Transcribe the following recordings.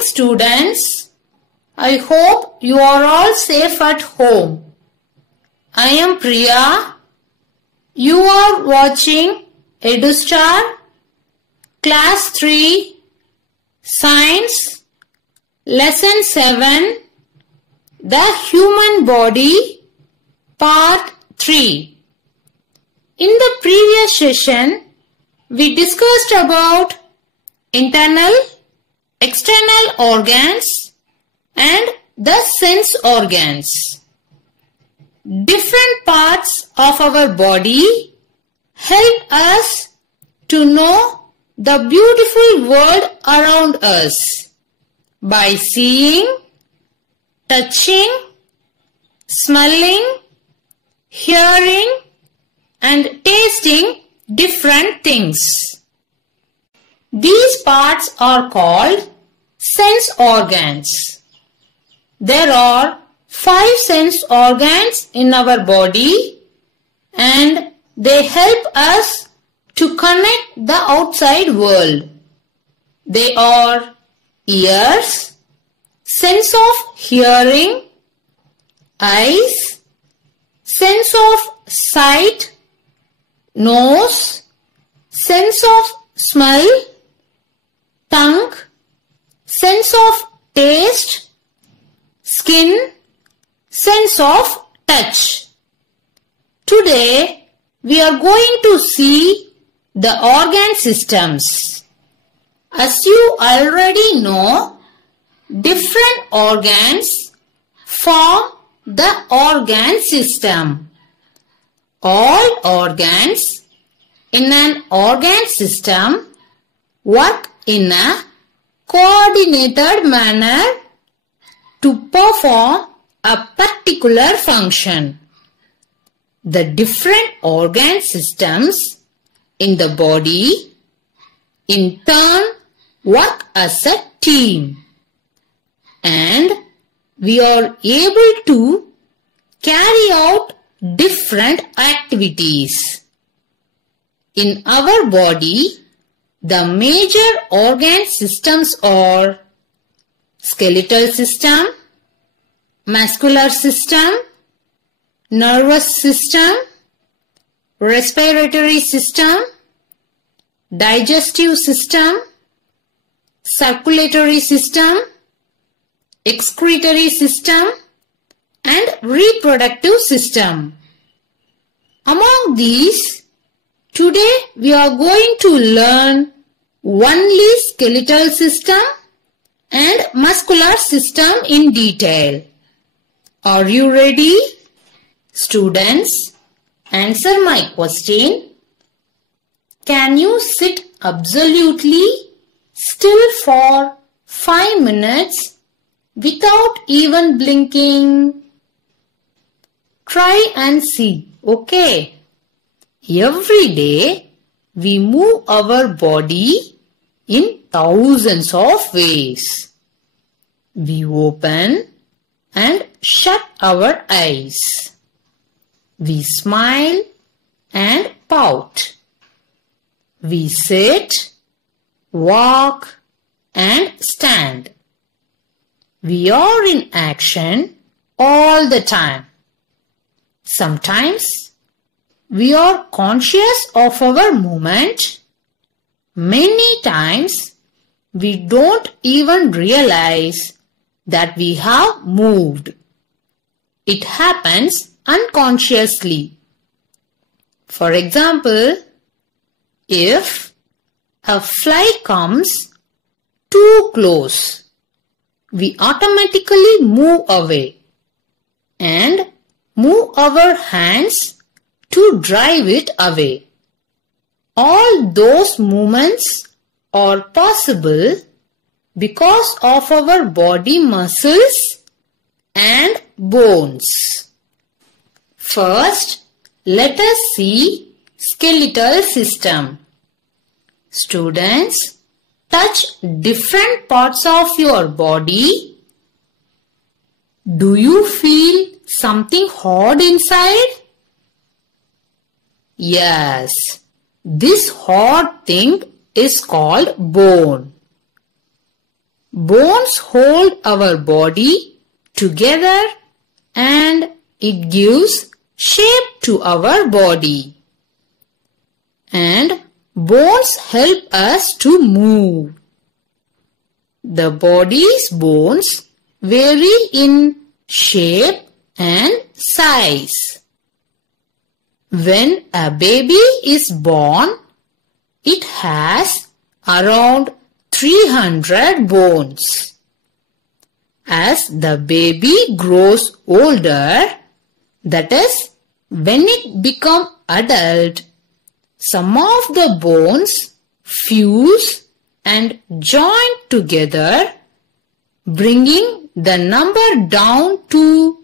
morning, students. I hope you are all safe at home. I am Priya. You are watching EduStar Class 3 Science Lesson 7 The Human Body Part 3. In the previous session, we discussed about internal, external organs and the sense organs. Different parts of our body help us to know the beautiful world around us by seeing, touching, smelling, hearing and tasting different things. These parts are called sense organs. There are 5 sense organs in our body and they help us to connect the outside world. They are ears, sense of hearing, eyes, sense of sight, nose, sense of smell, tongue, sense of taste, skin, sense of touch. Today, we are going to see the organ systems. As you already know, different organs form the organ system. All organs in an organ system work in a coordinated manner to perform a particular function. The different organ systems in the body in turn work as a team and we are able to carry out different activities. In our body, the major organ systems are skeletal system, muscular system, nervous system, respiratory system, digestive system, circulatory system, excretory system, and reproductive system. Among these, today we are going to learn only skeletal system and muscular system in detail. Are you ready? Students, answer my question. Can you sit absolutely still for 5 minutes without even blinking? Try and see, okay? Every day, we move our body in thousands of ways. We open and shut our eyes. We smile and pout. We sit, walk and stand. We are in action all the time. Sometimes we are conscious of our movement. Many times we don't even realize that we have moved. It happens unconsciously. For example, if a fly comes too close, we automatically move away and move our hands to drive it away. All those movements are possible because of our body muscles and bones. First, let us see skeletal system. Students, touch different parts of your body. Do you feel something hard inside? Yes, this hard thing is called bone. Bones hold our body together and it gives shape to our body. And bones help us to move. The body's bones vary in shape and size. When a baby is born, it has around 300 bones. As the baby grows older, that is, when it becomes adult, some of the bones fuse and join together, bringing the number down to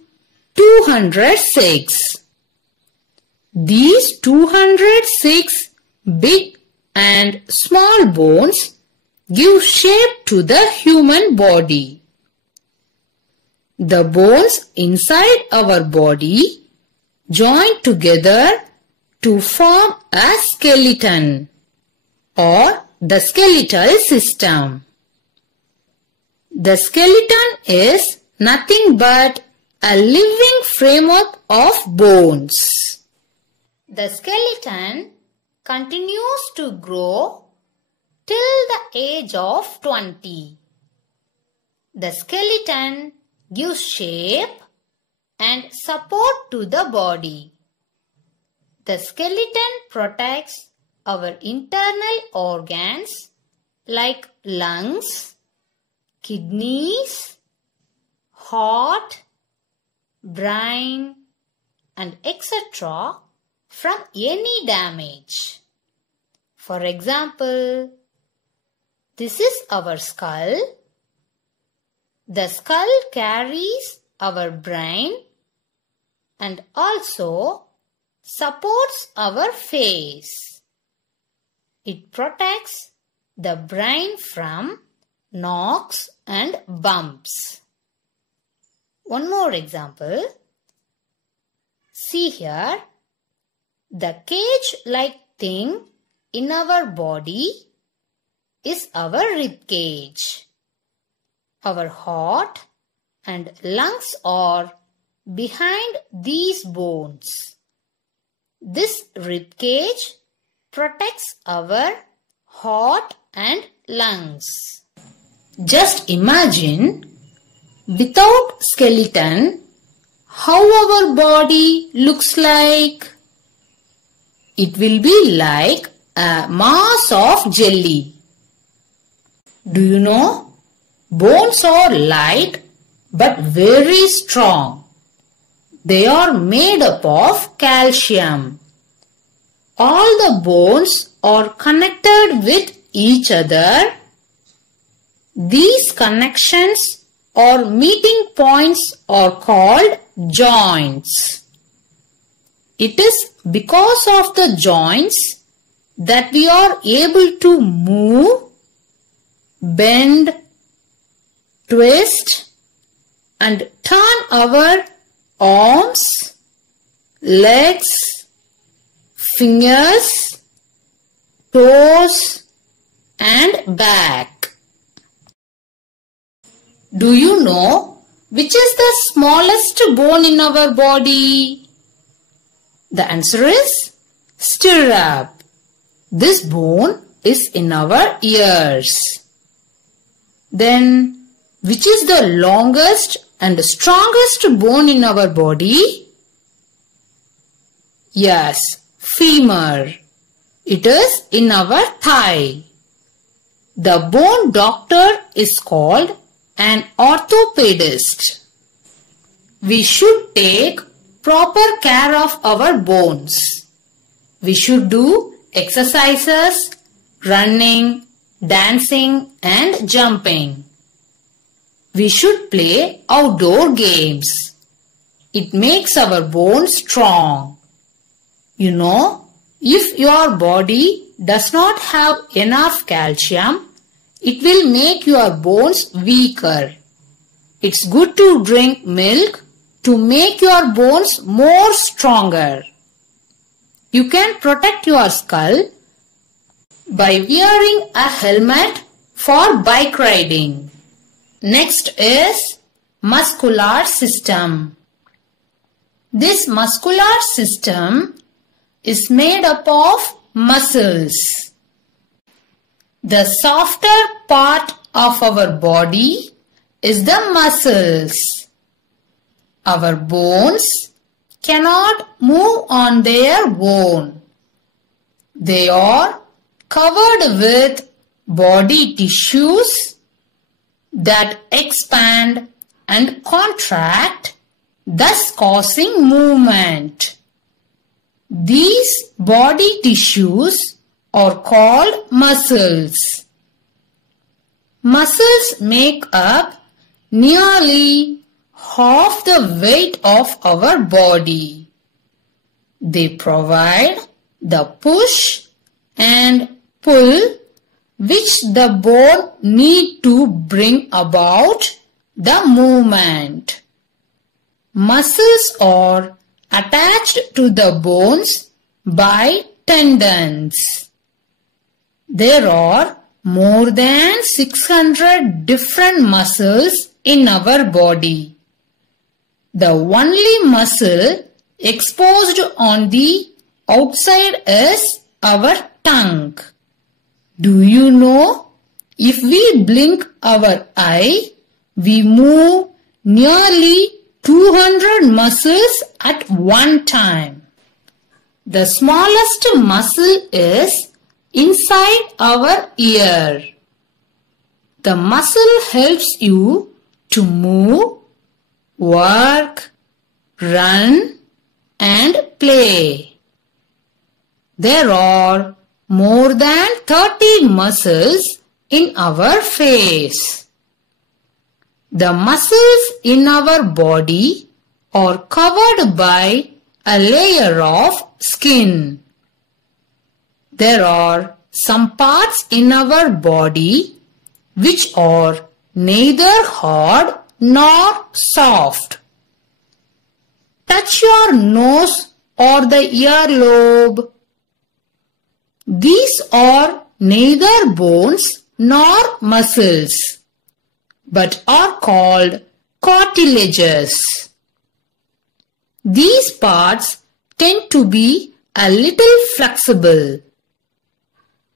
206. These 206 big and small bones give shape to the human body. The bones inside our body join together to form a skeleton or the skeletal system. The skeleton is nothing but a living framework of bones. The skeleton continues to grow till the age of 20. The skeleton gives shape and support to the body. The skeleton protects our internal organs like lungs, kidneys, heart, brain, and etc. from any damage. For example, this is our skull. The skull carries our brain and also supports our face. It protects the brain from knocks and bumps. One more example. See here, the cage-like thing in our body is our rib cage. Our heart and lungs are behind these bones. This rib cage protects our heart and lungs. Just imagine, without skeleton, how our body looks like. It will be like a mass of jelly. Do you know? Bones are light but very strong. They are made up of calcium. All the bones are connected with each other. These connections or meeting points are called joints. It is because of the joints that we are able to move, bend, twist, and turn our arms, legs, fingers, toes, and back. Do you know which is the smallest bone in our body? The answer is stirrup. This bone is in our ears. Then, which is the longest and strongest bone in our body? Yes, femur. It is in our thigh. The bone doctor is called an orthopedist. We should take proper care of our bones. We should do exercises, running, dancing, and jumping. We should play outdoor games. It makes our bones strong. You know, if your body does not have enough calcium, it will make your bones weaker. It's good to drink milk to make your bones more stronger. You can protect your skull by wearing a helmet for bike riding. Next is muscular system. This muscular system is made up of muscles. The softer part of our body is the muscles. Our bones cannot move on their own. They are covered with body tissues that expand and contract, thus causing movement. These body tissues are called muscles. Muscles make up nearly half the weight of our body. They provide the push and pull which the bone need to bring about the movement. Muscles are attached to the bones by tendons. There are more than 600 different muscles in our body. The only muscle exposed on the outside is our tongue. Do you know, if we blink our eye, we move nearly 200 muscles at one time. The smallest muscle is inside our ear. The muscle helps you to move, work, run, and play. There are more than 30 muscles in our face. The muscles in our body are covered by a layer of skin. There are some parts in our body which are neither hard nor soft. Touch your nose or the earlobe. These are neither bones nor muscles, but are called cartilages. These parts tend to be a little flexible.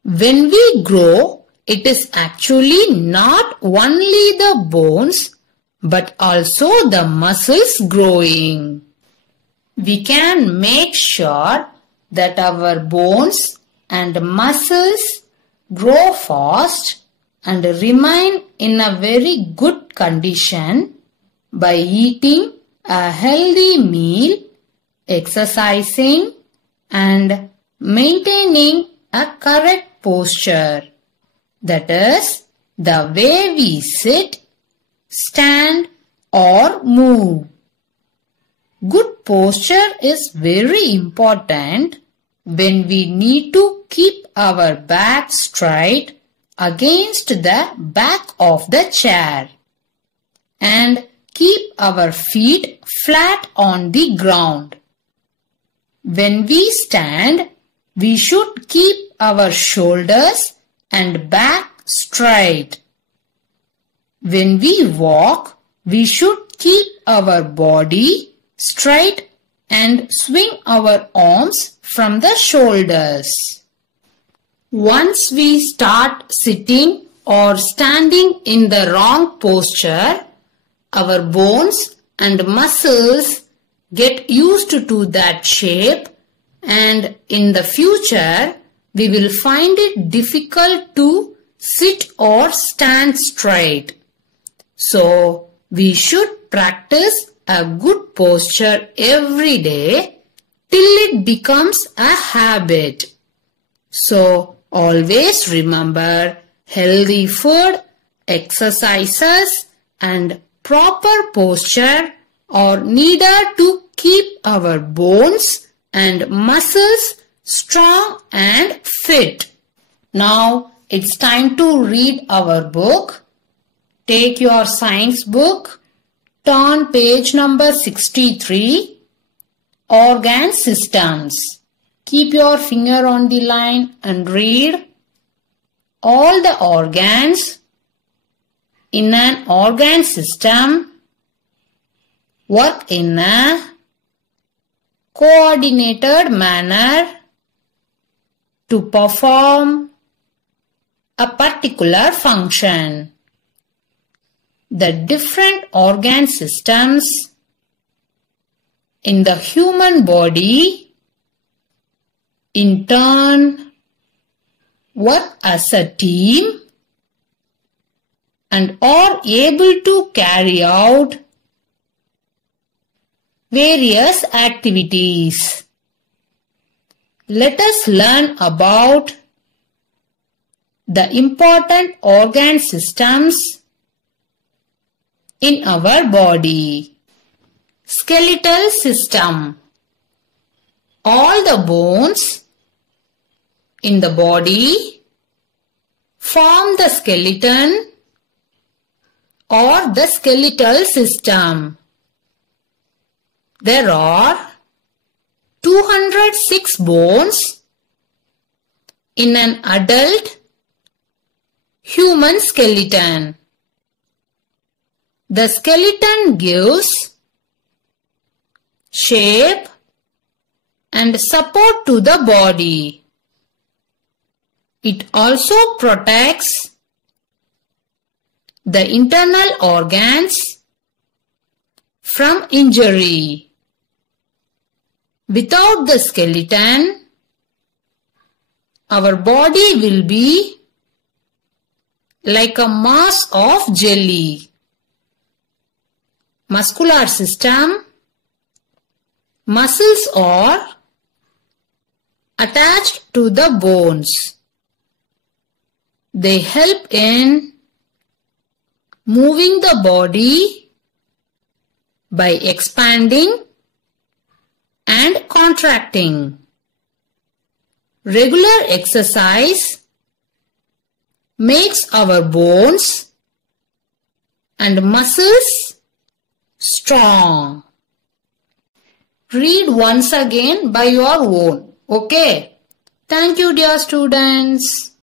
When we grow, it is actually not only the bones, but also the muscles growing. We can make sure that our bones and muscles grow fast and remain in a very good condition by eating a healthy meal, exercising, and maintaining a correct posture. That is, the way we sit, stand, or move. Good posture is very important when we need to keep our back straight against the back of the chair and keep our feet flat on the ground. When we stand, we should keep our shoulders and back straight. When we walk, we should keep our body straight and swing our arms from the shoulders. Once we start sitting or standing in the wrong posture, our bones and muscles get used to that shape, and in the future we will find it difficult to sit or stand straight. So we should practice a good posture every day till it becomes a habit. So always remember, healthy food, exercises, and proper posture are needed to keep our bones and muscles strong and fit. Now it's time to read our book. Take your science book, turn page number 63, Organ Systems. Keep your finger on the line and read. All the organs in an organ system work in a coordinated manner to perform a particular function. The different organ systems in the human body in turn work as a team and are able to carry out various activities. Let us learn about the important organ systems in our body. Skeletal system. All the bones in the body form the skeleton or the skeletal system. There are 206 bones in an adult human skeleton. The skeleton gives shape and support to the body. It also protects the internal organs from injury. Without the skeleton, our body will be like a mass of jelly. Muscular system. Muscles are attached to the bones. They help in moving the body by expanding and contracting. Regular exercise makes our bones and muscles strong. Read once again by your own. Okay. Thank you, dear students.